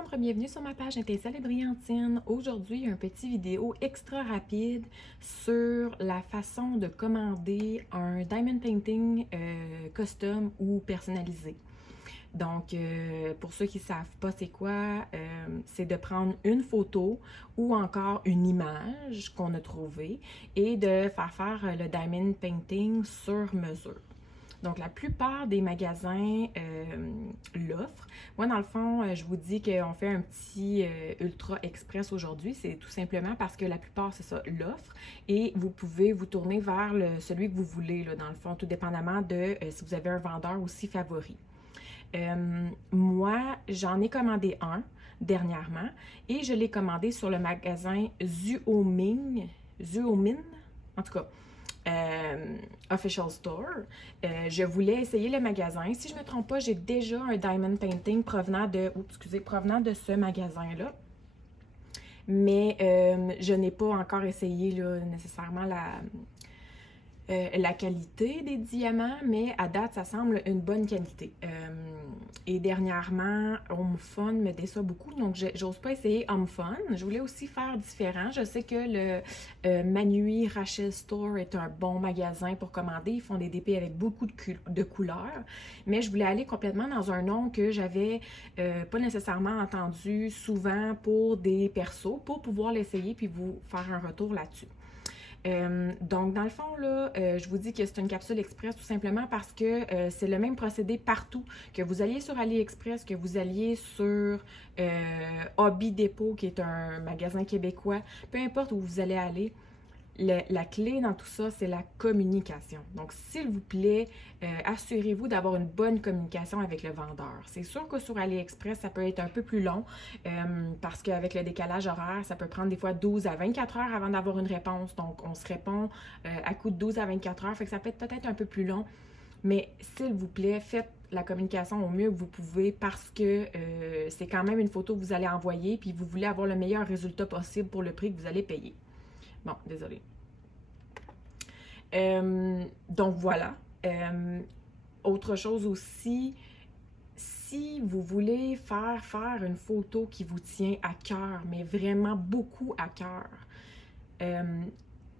Alexandre, bienvenue sur ma page Étincelle et Brillantine. Aujourd'hui, un petit vidéo extra rapide sur la façon de commander un diamond painting custom ou personnalisé. Donc, pour ceux qui ne savent pas c'est quoi, c'est de prendre une photo ou encore une image qu'on a trouvée et de faire le diamond painting sur mesure. Donc, la plupart des magasins l'offrent. Moi, dans le fond, je vous dis qu'on fait un petit Ultra Express aujourd'hui. C'est tout simplement parce que la plupart, c'est ça, l'offre. Et vous pouvez vous tourner vers celui que vous voulez, là, dans le fond, tout dépendamment de si vous avez un vendeur aussi favori. Moi, j'en ai commandé un dernièrement et je l'ai commandé sur le magasin Zuomin, en tout cas, Official Store. Je voulais essayer le magasin. Si je ne me trompe pas, j'ai déjà un diamond painting provenant de ce magasin-là. Mais je n'ai pas encore essayé là, nécessairement la qualité des diamants, mais à date, ça semble une bonne qualité. Et dernièrement, Home Fun me déçoit beaucoup, donc j'ose pas essayer Home Fun. Je voulais aussi faire différent. Je sais que le Manui Rachel Store est un bon magasin pour commander. Ils font des DP avec beaucoup de couleurs, mais je voulais aller complètement dans un nom que j'avais pas nécessairement entendu souvent pour des persos, pour pouvoir l'essayer puis vous faire un retour là-dessus. Donc, dans le fond, là, je vous dis que c'est une capsule express tout simplement parce que c'est le même procédé partout. Que vous alliez sur AliExpress, que vous alliez sur Hobby Depot, qui est un magasin québécois, peu importe où vous allez aller, la clé dans tout ça, c'est la communication. Donc, s'il vous plaît, assurez-vous d'avoir une bonne communication avec le vendeur. C'est sûr que sur AliExpress, ça peut être un peu plus long parce qu'avec le décalage horaire, ça peut prendre des fois 12 à 24 heures avant d'avoir une réponse. Donc, on se répond à coup de 12 à 24 heures, fait que ça peut être peut-être un peu plus long. Mais s'il vous plaît, faites la communication au mieux que vous pouvez parce que c'est quand même une photo que vous allez envoyer puis vous voulez avoir le meilleur résultat possible pour le prix que vous allez payer. Bon, désolé. Donc voilà. Autre chose aussi, si vous voulez faire une photo qui vous tient à cœur, mais vraiment beaucoup à cœur,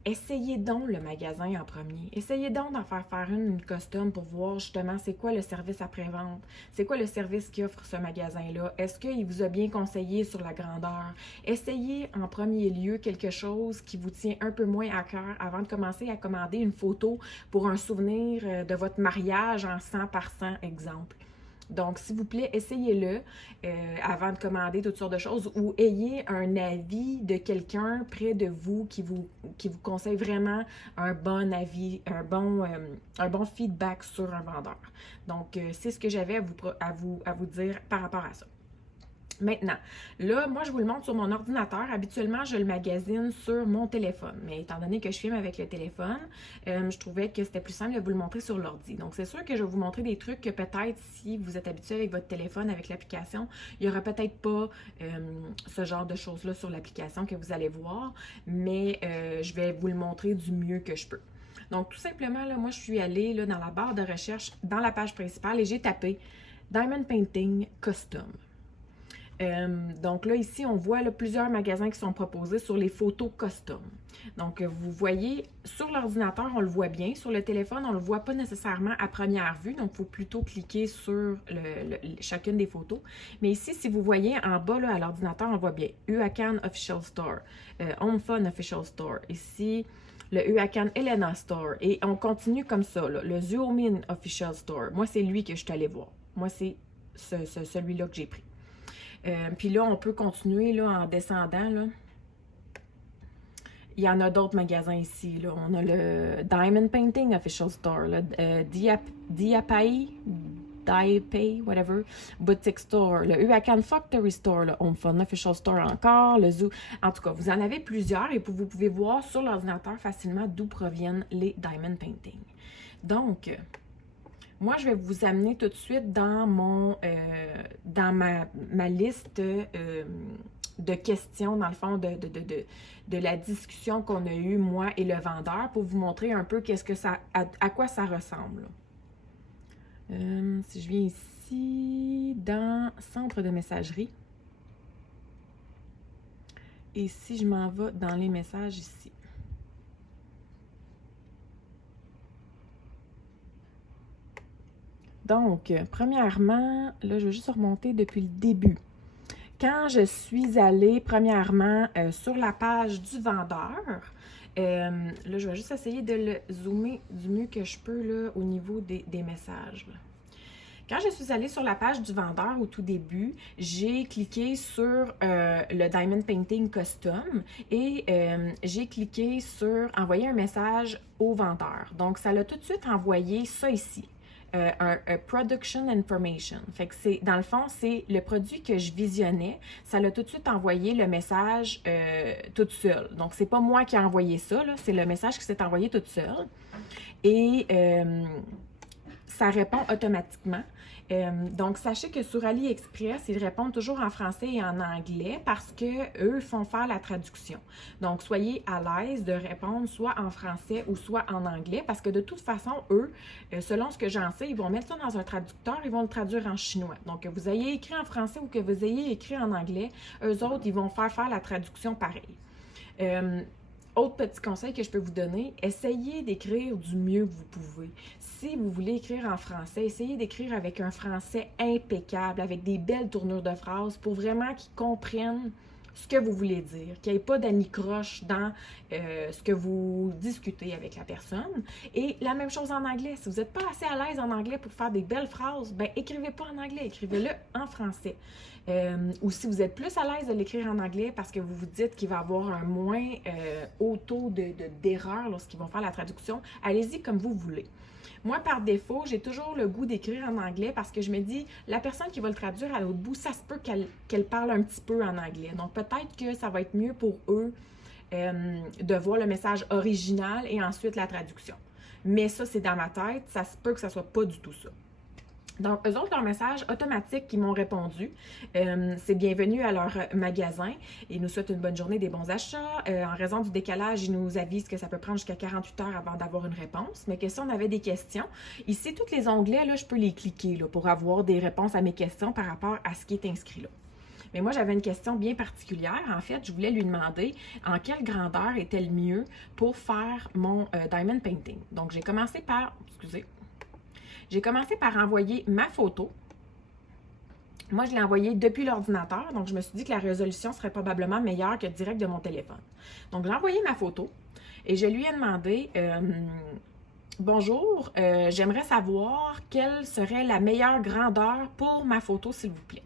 essayez donc le magasin en premier. Essayez donc d'en faire une custom pour voir justement c'est quoi le service après-vente. C'est quoi le service qu'offre ce magasin-là. Est-ce qu'il vous a bien conseillé sur la grandeur? Essayez en premier lieu quelque chose qui vous tient un peu moins à cœur avant de commencer à commander une photo pour un souvenir de votre mariage en 100 par 100 exemple. Donc, s'il vous plaît, essayez-le avant de commander toutes sortes de choses ou ayez un avis de quelqu'un près de vous qui vous conseille vraiment un bon avis, un bon feedback sur un vendeur. Donc, c'est ce que j'avais à vous dire par rapport à ça. Maintenant, là, moi, je vous le montre sur mon ordinateur. Habituellement, je le magasine sur mon téléphone. Mais étant donné que je filme avec le téléphone, je trouvais que c'était plus simple de vous le montrer sur l'ordi. Donc, c'est sûr que je vais vous montrer des trucs que peut-être, si vous êtes habitué avec votre téléphone, avec l'application, il n'y aura peut-être pas ce genre de choses-là sur l'application que vous allez voir. Mais je vais vous le montrer du mieux que je peux. Donc, tout simplement, là, moi, je suis allée là, dans la barre de recherche, dans la page principale, et j'ai tapé « Diamond Painting Custom ». Donc là, ici, on voit là, plusieurs magasins qui sont proposés sur les photos custom. Donc, vous voyez, sur l'ordinateur, on le voit bien. Sur le téléphone, on ne le voit pas nécessairement à première vue. Donc, il faut plutôt cliquer sur chacune des photos. Mais ici, si vous voyez en bas, là, à l'ordinateur, on voit bien Uacan Official Store, Home Fun Official Store. Ici, le Uacan Elena Store. Et on continue comme ça, là, le Zuomin Official Store. Moi, c'est lui que je suis allée voir. Moi, c'est celui-là que j'ai pris. Puis là, on peut continuer là, en descendant. Là. Il y en a d'autres magasins ici. Là. On a le Diamond Painting Official Store, Diapay, whatever, Boutique Store, le Uacan Factory Store, le Home Fun Official Store encore, le Zoo. En tout cas, vous en avez plusieurs et vous pouvez voir sur l'ordinateur facilement d'où proviennent les Diamond Painting. Donc, moi, je vais vous amener tout de suite dans ma liste de questions, dans le fond, de la discussion qu'on a eue, moi et le vendeur, pour vous montrer un peu à quoi ça ressemble. Si je viens ici, dans Centre de messagerie, Et si je m'en vais dans les messages ici. Donc, premièrement, là, je vais juste remonter depuis le début. Quand je suis allée, premièrement, sur la page du vendeur, là, je vais juste essayer de le zoomer du mieux que je peux là, au niveau des messages. Là. Quand je suis allée sur la page du vendeur au tout début, j'ai cliqué sur le Diamond Painting Custom et j'ai cliqué sur envoyer un message au vendeur. Donc, ça l'a tout de suite envoyé ça ici. Un production information. Fait que c'est, dans le fond, c'est le produit que je visionnais. Ça l'a tout de suite envoyé le message toute seule. Donc, c'est pas moi qui ai envoyé ça, là, c'est le message qui s'est envoyé toute seule. Et ça répond automatiquement. Donc, sachez que sur AliExpress, ils répondent toujours en français et en anglais parce qu'eux font faire la traduction. Donc, soyez à l'aise de répondre soit en français ou soit en anglais parce que de toute façon, eux, selon ce que j'en sais, ils vont mettre ça dans un traducteur, ils vont le traduire en chinois. Donc, que vous ayez écrit en français ou que vous ayez écrit en anglais, eux autres, ils vont faire la traduction pareil. Autre petit conseil que je peux vous donner, essayez d'écrire du mieux que vous pouvez. Si vous voulez écrire en français, essayez d'écrire avec un français impeccable, avec des belles tournures de phrases pour vraiment qu'ils comprennent ce que vous voulez dire, qu'il n'y ait pas d'anicroche dans ce que vous discutez avec la personne. Et la même chose en anglais. Si vous n'êtes pas assez à l'aise en anglais pour faire des belles phrases, ben écrivez pas en anglais, écrivez-le en français. Ou si vous êtes plus à l'aise de l'écrire en anglais parce que vous vous dites qu'il va y avoir un moins haut taux d'erreur lorsqu'ils vont faire la traduction, allez-y comme vous voulez. Moi, par défaut, j'ai toujours le goût d'écrire en anglais parce que je me dis, la personne qui va le traduire à l'autre bout, ça se peut qu'elle parle un petit peu en anglais. Donc, peut-être que ça va être mieux pour eux de voir le message original et ensuite la traduction. Mais ça, c'est dans ma tête, ça se peut que ça soit pas du tout ça. Donc, eux autres, leur message automatique qu'ils m'ont répondu, c'est bienvenue à leur magasin. Ils nous souhaitent une bonne journée, des bons achats. En raison du décalage, ils nous avisent que ça peut prendre jusqu'à 48 heures avant d'avoir une réponse. Mais que si on avait des questions, ici, tous les onglets, là, je peux les cliquer là, pour avoir des réponses à mes questions par rapport à ce qui est inscrit là. Mais moi, j'avais une question bien particulière. En fait, je voulais lui demander en quelle grandeur était le mieux pour faire mon diamond painting. Donc, j'ai commencé par... J'ai commencé par envoyer ma photo. Moi, je l'ai envoyée depuis l'ordinateur, donc je me suis dit que la résolution serait probablement meilleure que direct de mon téléphone. Donc, j'ai envoyé ma photo et je lui ai demandé bonjour, j'aimerais savoir quelle serait la meilleure grandeur pour ma photo, s'il vous plaît.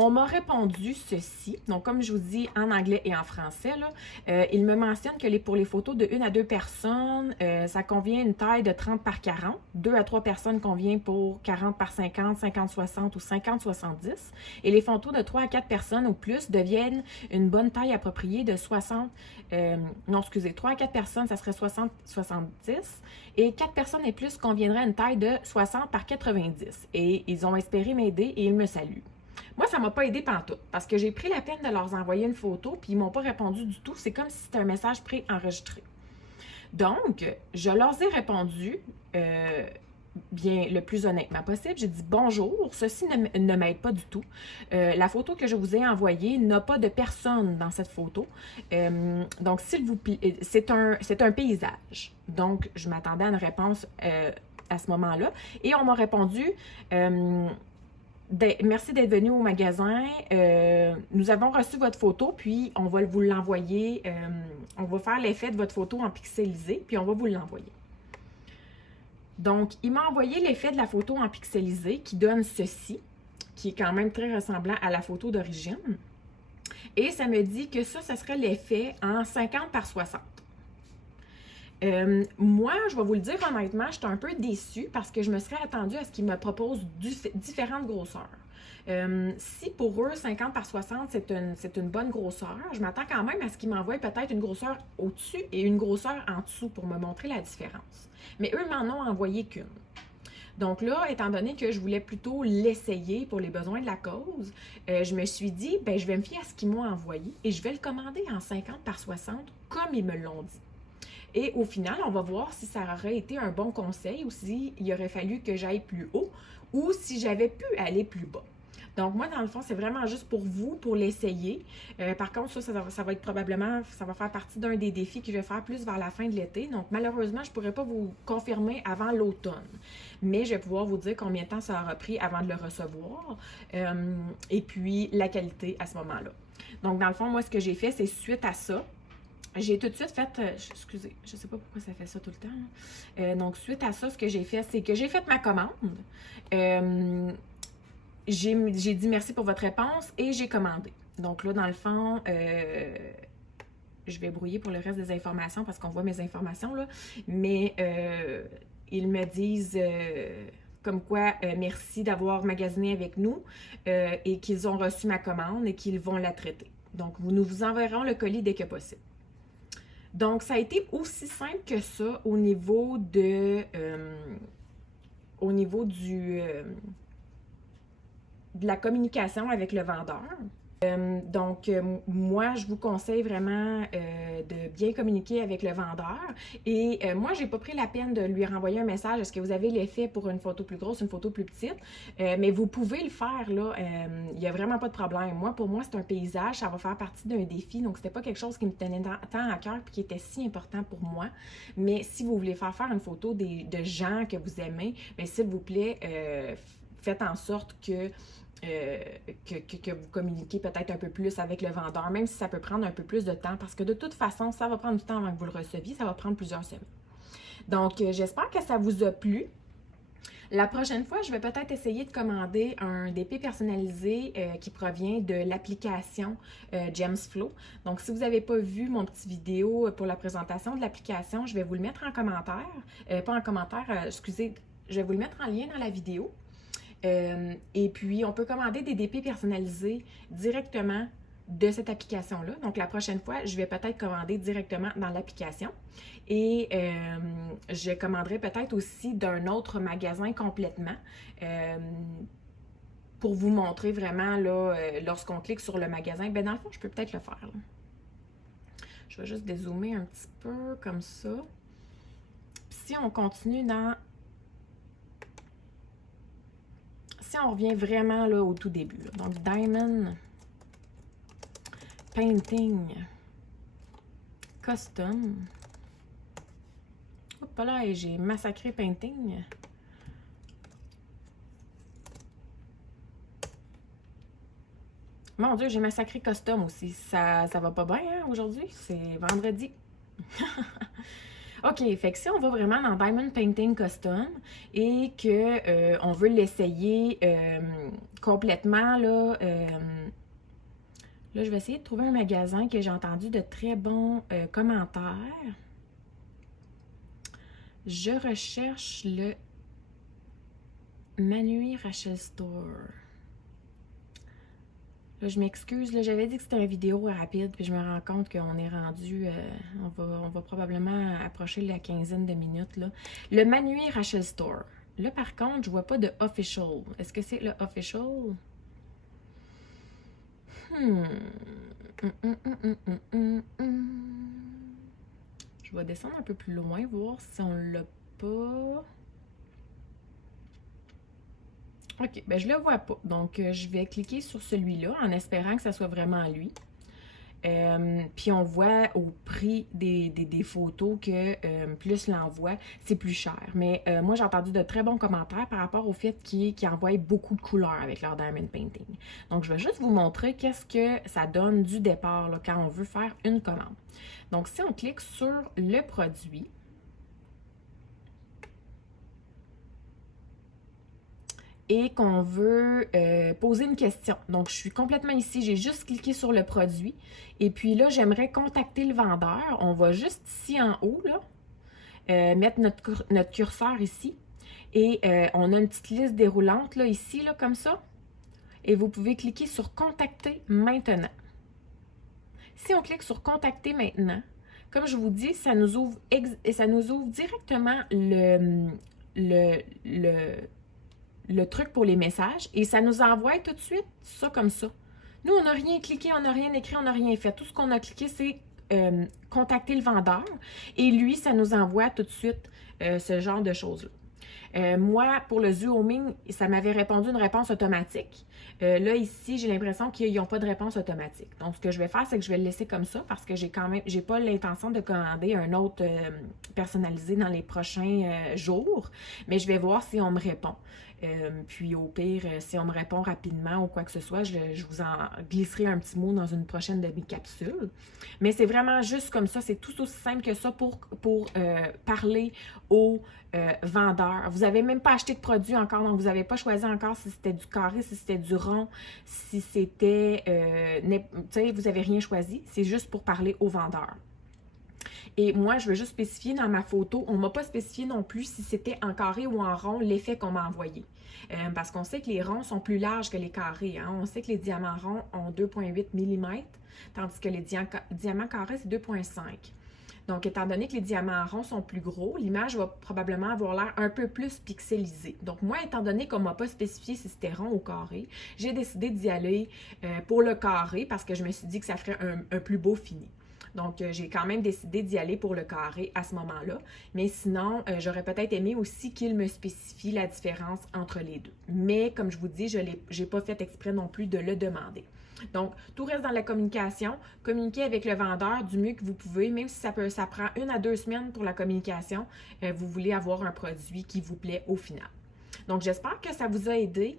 On m'a répondu ceci, donc comme je vous dis en anglais et en français, là, il me mentionne que pour les photos de 1 à 2 personnes, ça convient une taille de 30 par 40, 2 à 3 personnes convient pour 40 par 50, 50-60 ou 50-70, et les photos de 3 à 4 personnes ou plus deviennent une bonne taille appropriée de 60, 3 à 4 personnes, ça serait 60-70, et 4 personnes et plus conviendrait une taille de 60 par 90, et ils ont espéré m'aider et ils me saluent. Moi, ça ne m'a pas aidé pantoute parce que j'ai pris la peine de leur envoyer une photo puis ils ne m'ont pas répondu du tout. C'est comme si c'était un message préenregistré. Donc, je leur ai répondu bien le plus honnêtement possible. J'ai dit bonjour, ceci ne m'aide pas du tout. La photo que je vous ai envoyée n'a pas de personne dans cette photo. Donc, s'il vous plaît, c'est un paysage. Donc, je m'attendais à une réponse à ce moment-là. Et on m'a répondu... merci d'être venu au magasin. Nous avons reçu votre photo, puis on va vous l'envoyer. On va faire l'effet de votre photo en pixelisé, puis on va vous l'envoyer. Donc, il m'a envoyé l'effet de la photo en pixelisé qui donne ceci, qui est quand même très ressemblant à la photo d'origine. Et ça me dit que ça serait l'effet en 50 par 60. Moi, je vais vous le dire honnêtement, j'étais un peu déçue parce que je me serais attendue à ce qu'ils me proposent différentes grosseurs. Si pour eux, 50 par 60, c'est une bonne grosseur, je m'attends quand même à ce qu'ils m'envoient peut-être une grosseur au-dessus et une grosseur en dessous pour me montrer la différence. Mais eux m'en ont envoyé qu'une. Donc là, étant donné que je voulais plutôt l'essayer pour les besoins de la cause, je me suis dit, ben je vais me fier à ce qu'ils m'ont envoyé et je vais le commander en 50 par 60 comme ils me l'ont dit. Et au final, on va voir si ça aurait été un bon conseil ou s'il aurait fallu que j'aille plus haut ou si j'avais pu aller plus bas. Donc, moi, dans le fond, c'est vraiment juste pour vous, pour l'essayer. Par contre, ça va être probablement, ça va faire partie d'un des défis que je vais faire plus vers la fin de l'été. Donc, malheureusement, je ne pourrai pas vous confirmer avant l'automne. Mais je vais pouvoir vous dire combien de temps ça aura pris avant de le recevoir. Et puis, la qualité à ce moment-là. Donc, dans le fond, moi, ce que j'ai fait, c'est suite à ça, j'ai tout de suite fait, excusez, je ne sais pas pourquoi ça fait ça tout le temps. Donc, suite à ça, ce que j'ai fait, c'est que j'ai fait ma commande. J'ai dit merci pour votre réponse et j'ai commandé. Donc là, dans le fond, je vais brouiller pour le reste des informations parce qu'on voit mes informations là. Mais ils me disent comme quoi merci d'avoir magasiné avec nous et qu'ils ont reçu ma commande et qu'ils vont la traiter. Donc, nous vous enverrons le colis dès que possible. Donc, ça a été aussi simple que ça au niveau de... de la communication avec le vendeur. Donc, moi, je vous conseille vraiment de bien communiquer avec le vendeur. Et moi, j'ai pas pris la peine de lui renvoyer un message. Est-ce que vous avez l'effet pour une photo plus grosse, une photo plus petite? Mais vous pouvez le faire, là. Il n'y a vraiment pas de problème. Moi, pour moi, c'est un paysage. Ça va faire partie d'un défi. Donc, c'était pas quelque chose qui me tenait tant à cœur et qui était si important pour moi. Mais si vous voulez faire une photo de gens que vous aimez, bien, s'il vous plaît, faites en sorte que vous communiquez peut-être un peu plus avec le vendeur, même si ça peut prendre un peu plus de temps, parce que de toute façon, ça va prendre du temps avant que vous le receviez, ça va prendre plusieurs semaines. Donc, j'espère que ça vous a plu. La prochaine fois, je vais peut-être essayer de commander un DP personnalisé qui provient de l'application GemsFlow. Donc, si vous n'avez pas vu mon petit vidéo pour la présentation de l'application, je vais vous le mettre en commentaire. Pas en commentaire, excusez, je vais vous le mettre en lien dans la vidéo. Et puis, on peut commander des DP personnalisés directement de cette application-là. Donc, la prochaine fois, je vais peut-être commander directement dans l'application. Et je commanderai peut-être aussi d'un autre magasin complètement pour vous montrer vraiment, là, lorsqu'on clique sur le magasin. Bien, dans le fond, je peux peut-être le faire, là. Je vais juste dézoomer un petit peu comme ça. Puis si on continue dans... Si on revient vraiment là au tout début, là. Donc Diamond Painting Custom. Hop là, et j'ai massacré Painting. Mon Dieu, j'ai massacré Custom aussi. Ça va pas bien hein, aujourd'hui. C'est vendredi. OK, fait que si on va vraiment dans Diamond Painting Custom et que on veut l'essayer complètement, là, là, je vais essayer de trouver un magasin que j'ai entendu de très bons commentaires. Je recherche le Manui Rachel Store. Là, je m'excuse, là, j'avais dit que c'était une vidéo rapide, puis je me rends compte qu'on est rendu, on va probablement approcher la quinzaine de minutes, là. Le Manui Rachel Store. Là, par contre, je vois pas de official. Est-ce que c'est le official? Je vais descendre un peu plus loin, voir si on l'a pas. OK, ben je le vois pas. Donc, je vais cliquer sur celui-là en espérant que ça soit vraiment lui. Puis on voit au prix des photos que plus l'envoi, c'est plus cher. Mais moi, j'ai entendu de très bons commentaires par rapport au fait qu'ils envoient beaucoup de couleurs avec leur Diamond Painting. Donc, je vais juste vous montrer qu'est-ce que ça donne du départ là, quand on veut faire une commande. Donc, si on clique sur le produit, et qu'on veut poser une question. Donc, je suis complètement ici. J'ai juste cliqué sur le produit. Et puis là, j'aimerais contacter le vendeur. On va juste ici en haut, là, mettre notre curseur ici. Et on a une petite liste déroulante, là, ici, là, comme ça. Et vous pouvez cliquer sur « Contacter maintenant ». Si on clique sur « Contacter maintenant », comme je vous dis, ça nous ouvre directement le truc pour les messages et ça nous envoie tout de suite ça comme ça. Nous, on n'a rien cliqué, on n'a rien écrit, on n'a rien fait. Tout ce qu'on a cliqué, c'est contacter le vendeur et lui, ça nous envoie tout de suite ce genre de choses-là. Moi, pour le zooming, ça m'avait répondu une réponse automatique. Là, ici, j'ai l'impression qu'ils n'ont pas de réponse automatique. Donc, ce que je vais faire, c'est que je vais le laisser comme ça parce que j'ai pas l'intention de commander un autre personnalisé dans les prochains jours, mais je vais voir si on me répond. Puis au pire, si on me répond rapidement ou quoi que ce soit, je vous en glisserai un petit mot dans une prochaine de mes capsules. Mais c'est vraiment juste comme ça, c'est tout aussi simple que ça pour parler aux vendeurs. Vous n'avez même pas acheté de produit encore, donc vous n'avez pas choisi encore si c'était du carré, si c'était du rond, si c'était... tu sais, vous n'avez rien choisi, c'est juste pour parler aux vendeurs. Et moi, je veux juste spécifier dans ma photo, on ne m'a pas spécifié non plus si c'était en carré ou en rond l'effet qu'on m'a envoyé. Parce qu'on sait que les ronds sont plus larges que les carrés. Hein? On sait que les diamants ronds ont 2,8 mm, tandis que les diamants carrés, c'est 2,5. Donc, étant donné que les diamants ronds sont plus gros, l'image va probablement avoir l'air un peu plus pixelisée. Donc, moi, étant donné qu'on ne m'a pas spécifié si c'était rond ou carré, j'ai décidé d'y aller pour le carré parce que je me suis dit que ça ferait un plus beau fini. Donc, j'ai quand même décidé d'y aller pour le carré à ce moment-là. Mais sinon, j'aurais peut-être aimé aussi qu'il me spécifie la différence entre les deux. Mais, comme je vous dis, je n'ai pas fait exprès non plus de le demander. Donc, tout reste dans la communication. Communiquez avec le vendeur du mieux que vous pouvez, même si ça prend 1 à 2 semaines pour la communication. Vous voulez avoir un produit qui vous plaît au final. Donc, j'espère que ça vous a aidé.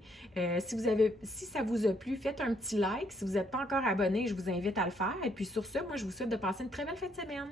Si ça vous a plu, faites un petit like. Si vous n'êtes pas encore abonné, je vous invite à le faire. Et puis sur ce, moi, je vous souhaite de passer une très belle fin de semaine.